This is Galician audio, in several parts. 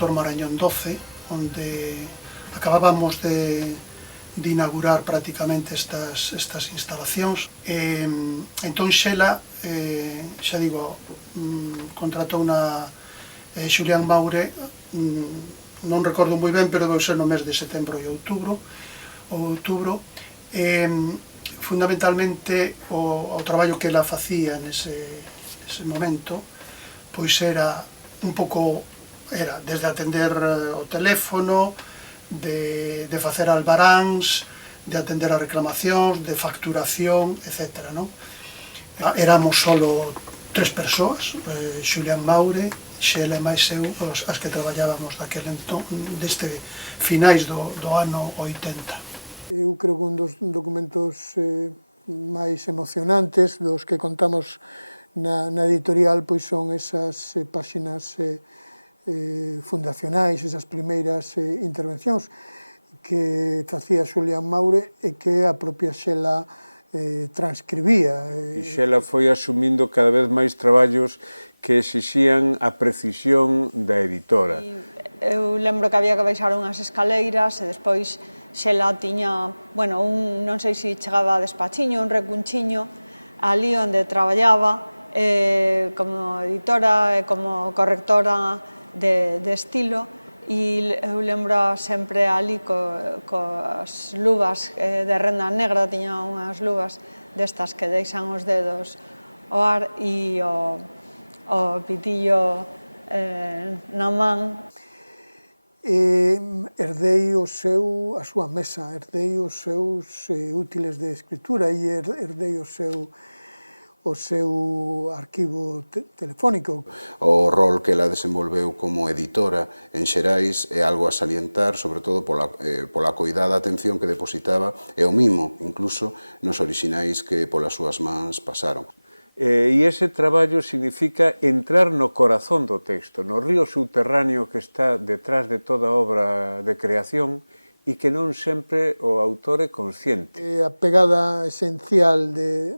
Dr. Marañón 12, onde acabábamos de inaugurar prácticamente estas instalacións. Entón Xela, xa digo, contratou na Xulián Maure, non recordo moi ben, pero deu ser no mes de setembro e outubro, fundamentalmente o traballo que ela facía nese momento, pois era un pouco, desde atender o teléfono, de facer albaráns, de atender a reclamacións, de facturación, etc. Éramos solo 3 persoas, Xulián Maure, Xela e máis eu, as que traballábamos deste finais do ano 80. Eu creo que un dos documentos máis emocionantes dos que contamos na editorial pois son esas páxinas fundacionais, esas primeiras intervencións que facía Xulián Maure e que a propia Xela transcribía. E Xela foi asumindo cada vez máis traballos que exixían a precisión da editora. Eu lembro que había que baixar unhas escaleiras e despois Xela tiña, non sei se chegaba a despachiño, un recunchiño, ali onde traballaba como editora e como correctora de estilo, e eu lembro sempre ali coas luvas de renda negra, tiña unhas luvas destas que deixan os dedos ao ar e o pitillo na man. Herdei a súa mesa, herdei os seus útiles de escritura e herdei o seu arquivo telefónico. O rol que ela desenvolveu como editora en Xerais é algo a salientar, sobre todo pola coidada atención que depositaba e o mimo, incluso, nos orixinais que polas súas mans pasaron. E ese traballo significa entrar no corazón do texto, no río subterráneo que está detrás de toda obra de creación e que non sempre o autor é consciente. A pegada esencial de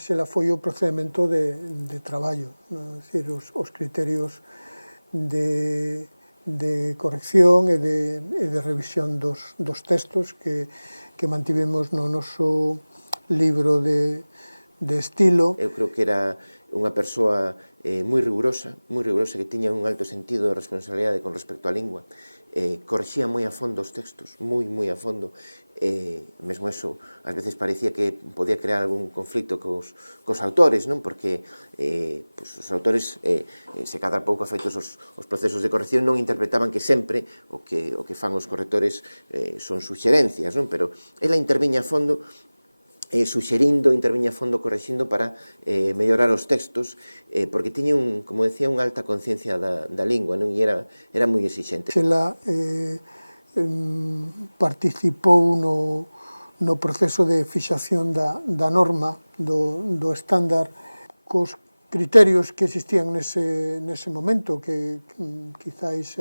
Xela foi o procedimento de traballo, os criterios de corrección e de revisión dos textos que mantivemos no noso libro de estilo. Eu creo que era unha persoa moi rigurosa, que tiña un alto sentido de responsabilidade con respecto á lingua, corrixía moi a fondo os textos, moi a fondo, mesmo eso, ás veces parecía que podía crear algún conflito cos autores, non? Porque os autores, se cada pouco feitos os procesos de corrección, non interpretaban que sempre o que fan os correctores son suxerencias, non? Pero ela interviña a fondo, suxerindo, interviña a fondo correxindo para mellorar os textos, porque tiña, como decía, unha alta conciencia da lingua, non? E era moi exixente. Xela participou no proceso de fixación da norma, do estándar, cos criterios que existían nese momento, que quizáis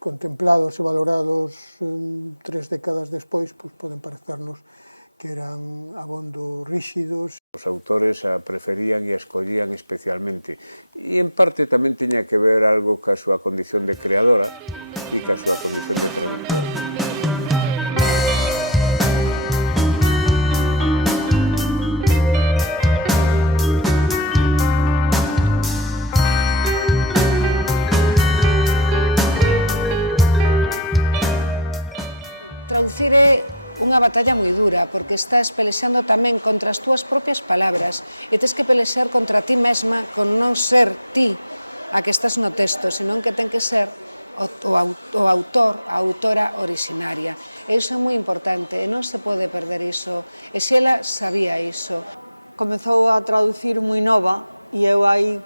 contemplados e valorados 3 décadas despois, poden parecernos que eran abondo ríxidos. Os autores a preferían e a escollían especialmente. E en parte tamén tiña que ver algo ca súa condición de creadora e ca súa condición de traductora. Traducir é unha batalla moi dura, porque estás pelexando tamén contra as túas propias palabras e tens que pelexar contra ti mesma con non ser ti a que estás no texto, senón que ten que ser o autor, a autora orixinaria. E iso é moi importante e non se pode perder iso. E Xela sabía iso. Comezou a traducir moi nova e eu aí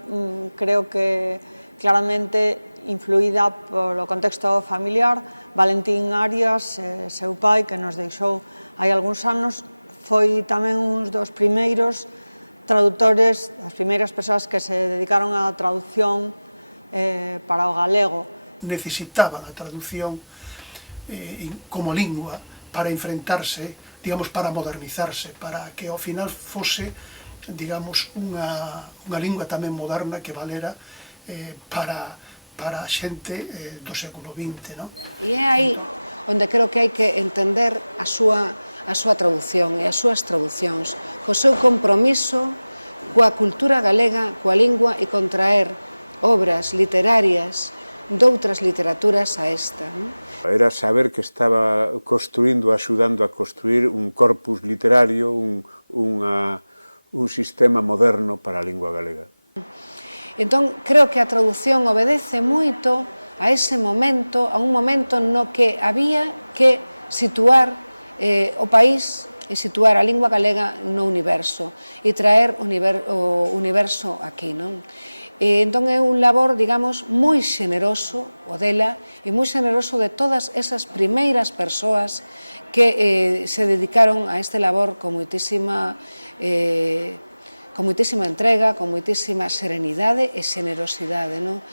creo que claramente influída polo contexto familiar. Valentín Arias, seu pai, que nos deixou hai algúns anos, foi tamén un dos primeiros traductores, as primeiras persoas que se dedicaron á traducción para o galego. Necesitaban a traducción como lingua para enfrentarse, digamos, para modernizarse, para que ao final fose, digamos, unha lingua tamén moderna que valera para para a xente do século XX, non? E é aí onde creo que hai que entender a súa traducción e as súas traducións, co seu compromiso coa cultura galega, coa lingua e contraer obras literarias doutras literaturas a esta. Era saber que estaba construindo, axudando a construir un corpus literario, un sistema moderno para a lingua galega. Entón, creo que a traducción obedece moito a ese momento, a un momento no que había que situar o país e situar a lingua galega no universo e traer o universo aquí, non? Entón é un labor, digamos, moi xeneroso o dela e moi xeneroso de todas esas primeiras persoas que se dedicaron a este labor con moitísima entrega, con moitísima serenidade e xenerosidade, non?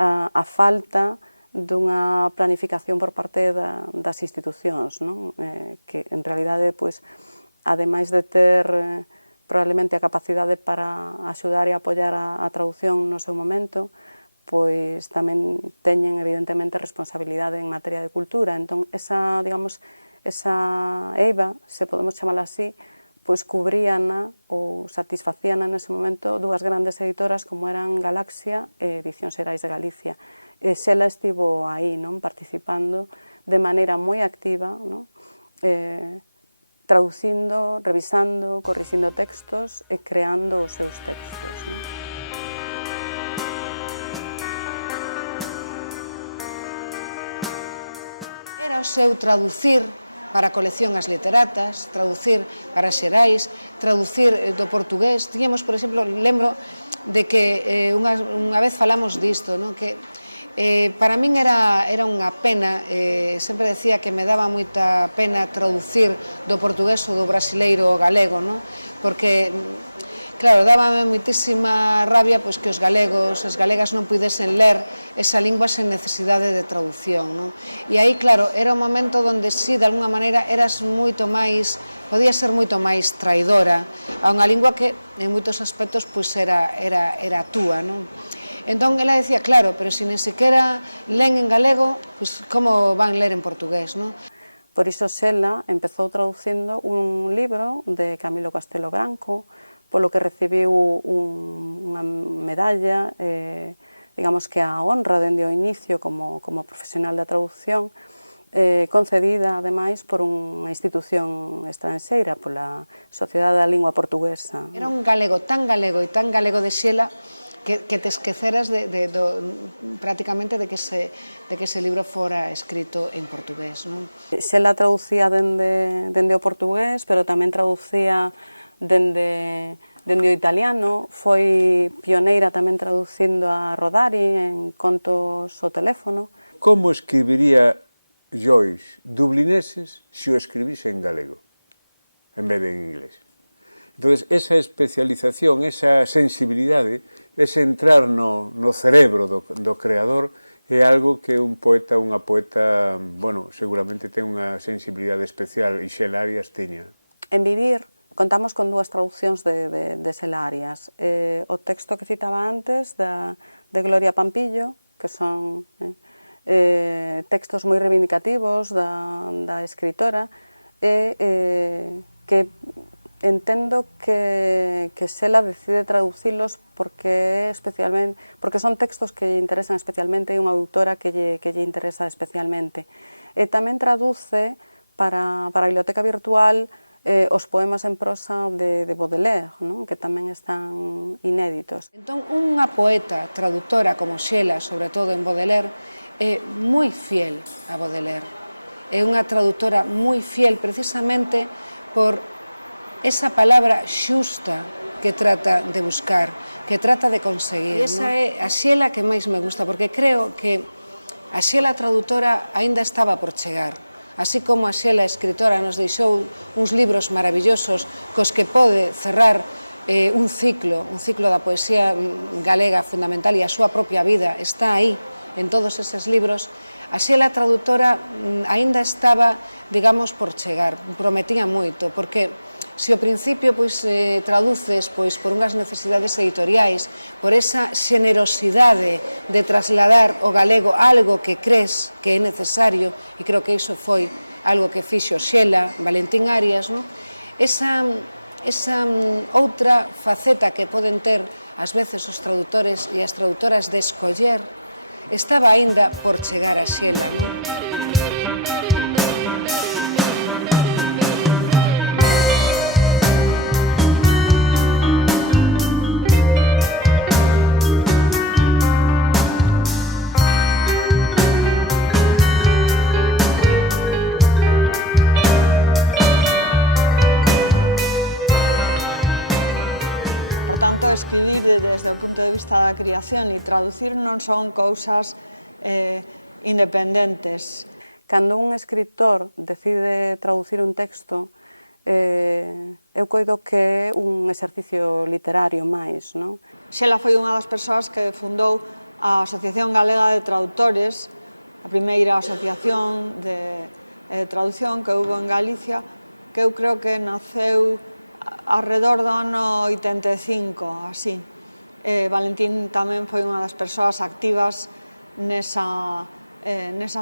A falta dunha planificación por parte das institucións, non? Que en realidade, pois, ademais de ter probablemente a capacidade para axudar e apoiar a traducción no seu momento, pois tamén teñen evidentemente responsabilidade en materia de cultura. Entón, esa eiva, se podemos chamala así, pois cubríana ou satisfacíana nese momento dúas grandes editoras como eran Galaxia e Edicións Xerais de Galicia. E Xela estivo aí, non, participando de maneira moi activa, non? Traducindo, revisando, corrixindo textos e creando os seus textos, non? Era o seu traducir para a colección As Literatas, traducir para Xerais, traducir do portugués. Tiñamos, por exemplo, lembro de que unha vez falamos disto, non? Que para min era unha pena, sempre decía que me daba moita pena traducir do portugués ou do brasileiro ao galego, non? Porque, claro, dábame moitísima rabia pois, que os galegos, as galegas non puidesen ler esa lingua sen necesidade de traducción, non? E aí, claro, era un momento onde si, de alguna maneira, eras moito máis, podía ser moito máis traidora a unha lingua que, en moitos aspectos, pois era a túa, non? Entón, ela decía, claro, pero se nen sequera len en galego, pois como van ler en portugués, non? Por iso Xela empezou traducindo un libro de Camilo Castelo Branco, polo que recibiu unha medalla, digamos que a honra dende o inicio como profesional da traducción, concedida, ademais, por unha institución estranxeira, pola Sociedade da Lingua Portuguesa. Era un galego tan galego e tan galego de Xela que te esqueceras prácticamente de que ese libro fora escrito en portugués, non? Xela traducía dende o portugués, pero tamén traducía dende o italiano, foi pioneira tamén traducindo a Rodari en Contos ao teléfono. Como escribiría Joyce dublineses se o escribise en galego, en vez de en inglés? Entón, esa especialización, esa sensibilidade, ese entrar no cerebro do creador é algo que un poeta, unha poeta, bueno, seguramente ten unha sensibilidade especial e Xela Arias tiña. En Vivir contamos con dúas traduccións de Xela Arias. O texto que citaba antes de Gloria Pampillo, que son textos moi reivindicativos da escritora, que entendo que Xela decide traducilos porque son textos que lle interesan especialmente e unha autora que lle interesa especialmente. E tamén traduce para a biblioteca virtual os poemas en prosa de Baudelaire, non? Que tamén están inéditos. Entón, unha poeta traductora como Xela, sobre todo en Baudelaire, é moi fiel a Baudelaire. É unha traductora moi fiel precisamente por esa palabra xusta que trata de buscar, que trata de conseguir. E esa é a Xela que máis me gusta, porque creo que a Xela traductora aínda estaba por chegar. Así como a Xela escritora nos deixou uns libros maravillosos cos que pode cerrar un ciclo da poesía galega fundamental e a súa propia vida está aí en todos eses libros, a Xela traductora aínda estaba, digamos, por chegar, prometía moito, porque Se ao principio traduces por unhas necesidades editoriais, por esa xenerosidade de trasladar ao galego algo que crees que é necesario, e creo que iso foi algo que fixo Xela, Valentín Arias, esa outra faceta que poden ter ás veces os traductores e as traductoras de escoller, estaba aínda por chegar a Xela, non? Por tanto, escribir desde o punto de vista da creación e traducir non son cousas independentes. Cando un escritor decide traducir un texto, eu coido que é un exercicio literario máis, non? Xela foi unha das persoas que fundou a Asociación Galega de Traductores, a primeira asociación de traducción que houve en Galicia, que eu creo que naceu arredor do ano 85, así. Valentín tamén foi unha das persoas activas nesa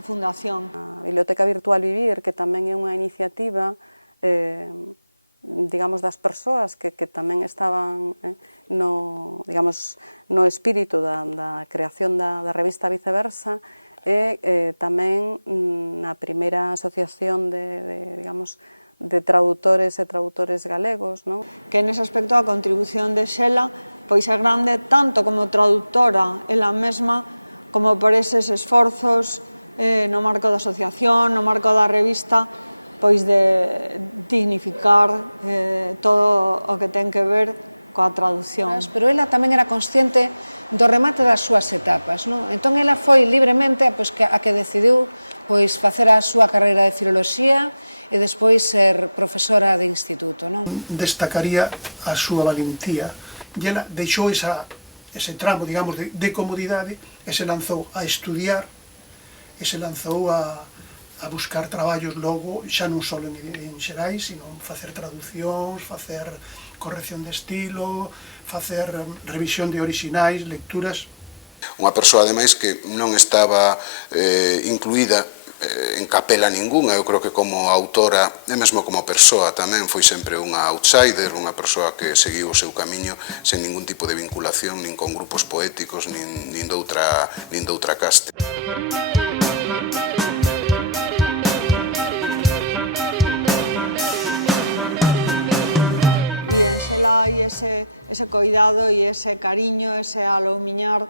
fundación. A Biblioteca Virtual Vivir, que tamén é unha iniciativa, digamos, das persoas que tamén estaban no espírito da creación da revista Viceversa, e tamén na primeira asociación de traductores e traductores galegos, non? Que nese aspecto a contribución de Xela pois é grande tanto como traductora ela mesma como por eses esforzos no marco da asociación, no marco da revista, pois de dignificar todo o que ten que ver coa traducción. Pero ela tamén era consciente do remate das súas etapas, non? Entón ela foi libremente a que decidiu facer a súa carreira de filoloxía e despois ser profesora de instituto, non? Destacaría a súa valentía e ela deixou ese tramo, digamos, de comodidade e se lanzou a estudiar e se lanzou a buscar traballos logo, xa non só en Xerais, sino facer traducións, facer corrección de estilo, facer revisión de orixinais, lecturas. Unha persoa, ademais, que non estaba incluída en capela ningunha. Eu creo que como autora e mesmo como persoa tamén foi sempre unha outsider, unha persoa que seguiu o seu camiño sen ningún tipo de vinculación nin con grupos poéticos nin doutra caste. E en Xela hai ese coidado e ese cariño, ese aloumiñar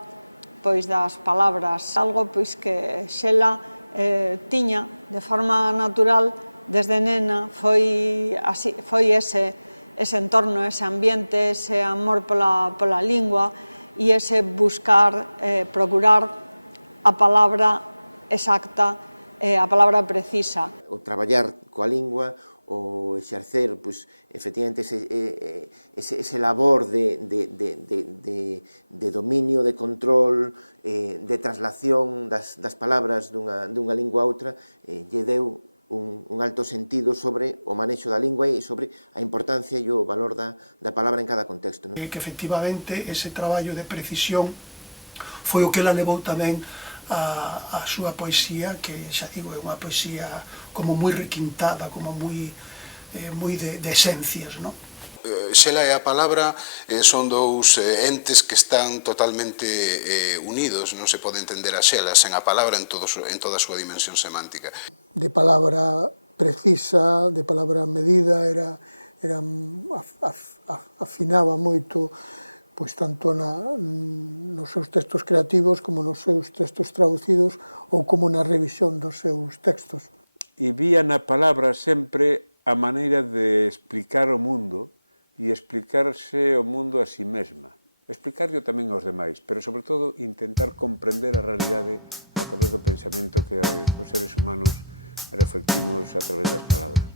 das palabras, algo que Xela tiña de forma natural desde nena, foi ese entorno, ese ambiente, ese amor pola lingua e ese buscar, procurar a palabra exacta, a palabra precisa. O traballar coa lingua, o exercer, efectivamente, ese labor de dominio, de control, de traslación das palabras dunha lingua a outra, lle deu un alto sentido sobre o manexo da lingua e sobre a importancia e o valor da palabra en cada contexto. Que efectivamente ese traballo de precisión foi o que la levou tamén a súa poesía, que xa digo, é unha poesía como moi requintada, como moi de esencias, non? Xela e a palabra son dous entes que están totalmente unidos, non se pode entender a Xela sen a palabra en toda a súa dimensión semántica. De palabra precisa, de palabra medida, afinaba moito tanto nos seus textos creativos como nos seus textos traducidos ou como na revisión dos seus textos. E vía na palabra sempre a maneira de explicar o mundo e explicarse o mundo a si mesma. Explicarlo tamén aos demais, pero sobre todo intentar comprender a realidade a través do pensamento que os seres humanos reflectimos a través das palabras.